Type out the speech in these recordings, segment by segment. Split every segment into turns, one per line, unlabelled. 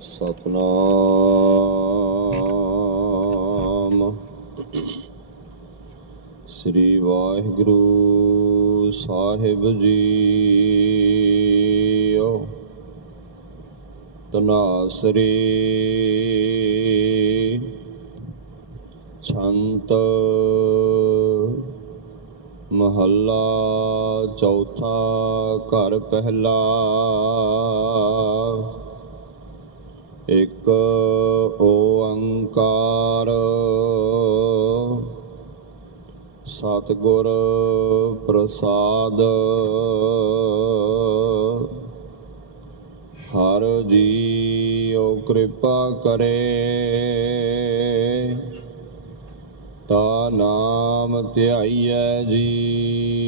ਸਤਨਾਮ। ਸ੍ਰੀ ਵਾਹਿਗੁਰੂ ਸਾਹਿਬ ਜੀਓ। ਤਨਾਸਰੀ ਛੰਤ ਮਹੱਲਾ ਚੌਥਾ ਘਰ ਪਹਿਲਾ। ਇੱਕ ਓੰਕਾਰ। ਸਤਿਗੁਰ ਪ੍ਰਸਾਦ। ਹਰ ਜੀਉ ਕਿਰਪਾ ਕਰੇ। ਤਾ ਨਾਮ ਧਿਆਈਐ ਜੀ।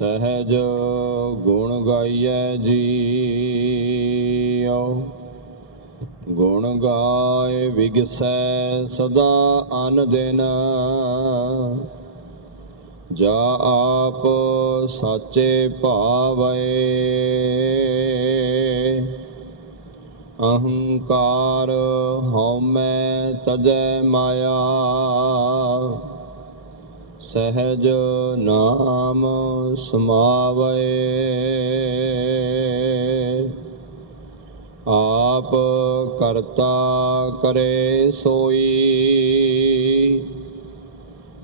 ਸਹਿਜ ਗੁਣ ਗਾਈਐ ਜੀਉ। ਗੁਣ ਗਾਏ ਵਿਗਸੈ ਸਦਾ ਅਨ ਦਿਨ ਜਾ ਆਪ ਸਾਚੇ ਭਾਵੇ। ਅਹੰਕਾਰ ਹਉਮੈ ਤਜੈ ਮਾਇਆ। ਸਹਿਜ ਨਾਮ ਸਮਾਵੈ। ਆਪ ਕਰਤਾ ਕਰੇ ਸੋਈ।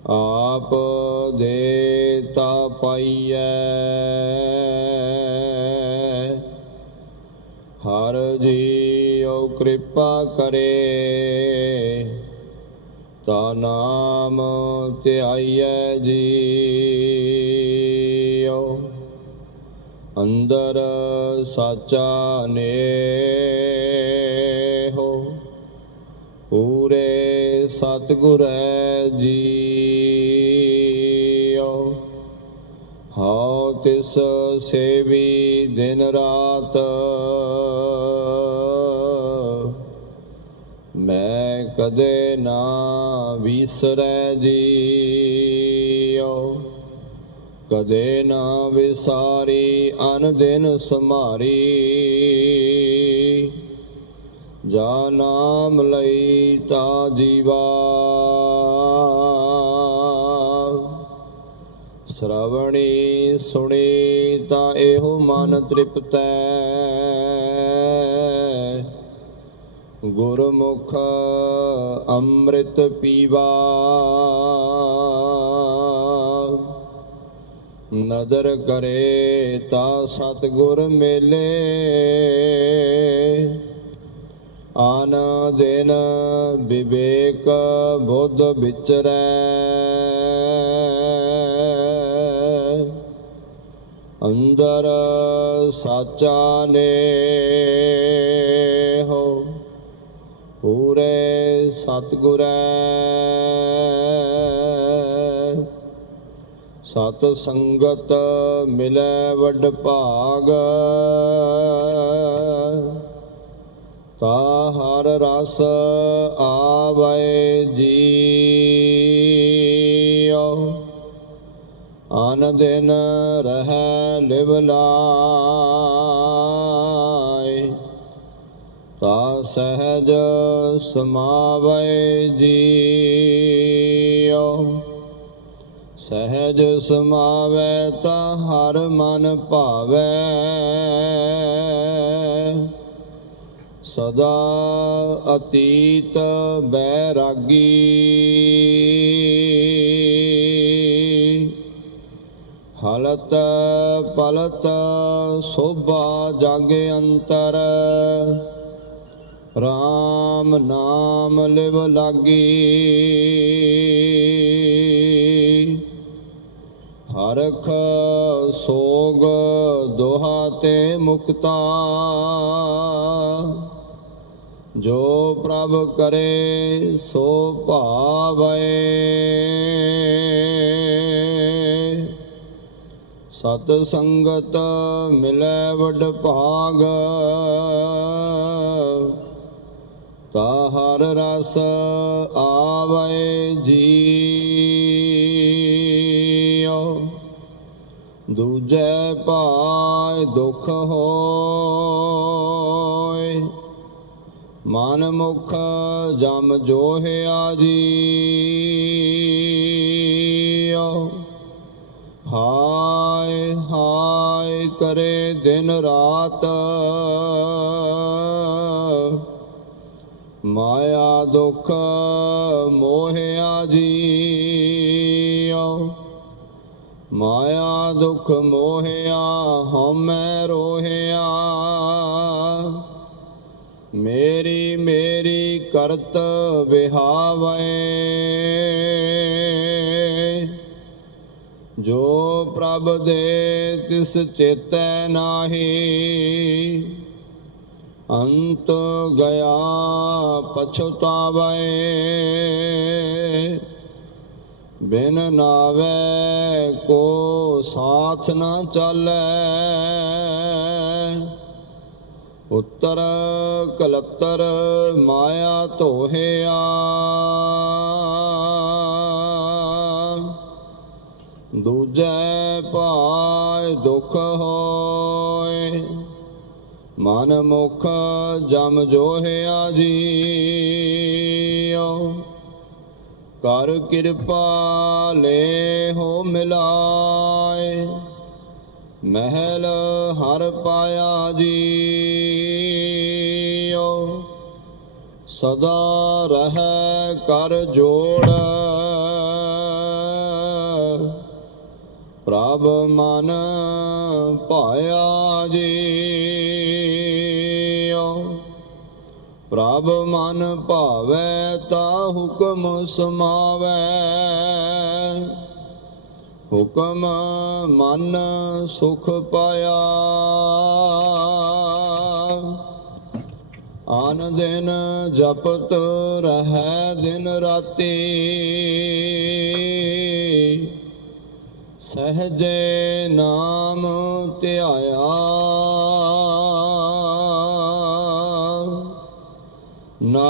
ਆਪ ਦੇਤਾ ਪਾਈਐ। ਹਰ ਜੀਉ ਕਿਰਪਾ ਕਰੇ। ਤਾ ਨਾਮ ਧਿਆਈਐ ਜੀਉ। ਅੰਦਰ ਸਾਚਾ ਨੇਹੋ ਪੂਰੇ ਸਤਿਗੁਰੈ ਜੀਉ। ਹਉ ਤਿਸ ਸੇਵੀ ਦਿਨ ਰਾਤ ਕਦੇ ਨਾ ਵਿਸਰੈ ਜੀਉ। ਕਦੇ ਨਾ ਵਿਸਾਰੀ, ਅਨ ਦਿਨ ਸਮਾਰੀ। ਜਾ ਨਾਮ ਲਈ ਤਾ ਜੀਵਾ। ਸ਼ਰਵਣੀ ਸੁਣੀ ਤਾਂ ਇਹੋ ਮਨ ਤ੍ਰਿਪਤੈ। ਗੁਰਮੁਖ ਅੰਮ੍ਰਿਤ ਪੀਵਾ। ਨਦਰ ਕਰੇ ਤਾਂ ਸਤਿਗੁਰ ਮੇਲੇ। ਆਨ ਦਿਨ ਵਿਵੇਕ ਬੁੱਧ ਵਿਚਰੈ। ਅੰਦਰ ਸਾਚਾ ਨੇ। ਪੂਰੇ ਸਤਿਗੁਰੈ। ਸਤ ਸੰਗਤ ਮਿਲੈ ਵੱਡ ਭਾਗ। ਤਾ ਹਰ ਰਸ ਆਵੈ ਜੀਉ। ਆਨ ਦਿਨ ਰਹਿ ਲਿਵ ਲਾਇ ਤਾ ਸਹਿਜ ਸਮਾਵੈ ਜੀਉ। ਸਹਿਜ ਸਮਾਵੈ ਤਾ ਹਰ ਮਨ ਭਾਵੈ। ਸਦਾ ਅਤੀਤ ਬੈਰਾਗੀ। ਹਲਤ ਪਲਤ ਸੋਭਾ ਜਾਗੇ ਅੰਤਰ। RAM ਨਾਮ ਲਿਵ ਲਾਗੀ। ਹਰਖ ਸੋਗ ਦੋਹਾ ਤੇ ਮੁਕਤਾ। ਜੋ ਪ੍ਰਭ ਕਰੇ ਸੋ ਭਾਵੈ। ਸਤ ਸੰਗਤ ਮਿਲੈ ਵਡ ਭਾਗ। ਤਾ ਹਰ ਰਸ ਆਵੈ ਜੀਉ। ਦੂਜੇ ਪਾਇ ਦੁਖ ਹੋਇ। ਮਨ ਮੁਖ ਜਮ ਜੋਹਿਆ ਜੀਉ। ਹਾਏ ਹਾਏ ਕਰੇ ਦਿਨ ਰਾਤ ਮਾਇਆ ਦੁਖ ਮੋਹਿਆ ਜੀਉ ਮਾਇਆ ਦੁਖ ਮੋਹਿਆ ਹਉਮੈ ਰੋਹਿਆ। ਮੇਰੀ ਮੇਰੀ ਕਰਤ ਵਿਹਾਵੈ। ਜੋ ਪ੍ਰਭ ਦੇ ਤਿਸ ਚੇਤੈ ਨਾਹੀ ਅੰਤ ਗਿਆ ਪਛਤਾਵੈ। ਬਿਨ ਨਾਵੇ ਕੋ ਸਾਥ ਨ ਚਾਲੈ। ਉੱਤਰ ਕਲਤਰ ਮਾਇਆ ਧੋਹਿਆ। ਦੂਜੇ ਪਾਇ ਦੁਖ ਹੋ ਮਨ ਮੁਖ ਜਮ ਜੋਹਿਆ ਜੀਉ ਕਰ ਕਿਰਪਾ ਲੈ ਹੋ ਮਿਲਾਏ। ਮਹਿਲ ਹਰ ਪਾਇਆ ਜੀਓ। ਸਦਾ ਰਹਿ ਕਰ ਜੋੜ। ਪ੍ਰਭ ਮਨ ਪਾਇਆ ਜੀ ਪ੍ਰਭ ਮਨ ਭਾਵੈ ਤਾ ਹੁਕਮ ਸਮਾਵੈ। ਹੁਕਮ ਮਨ ਸੁਖ ਪਾਇਆ। ਆਨ ਦਿਨ ਜਪਤ ਰਹੈ ਦਿਨ ਰਾਤੀ। ਸਹਜੇ ਨਾਮ ਧਿਆਇਆ।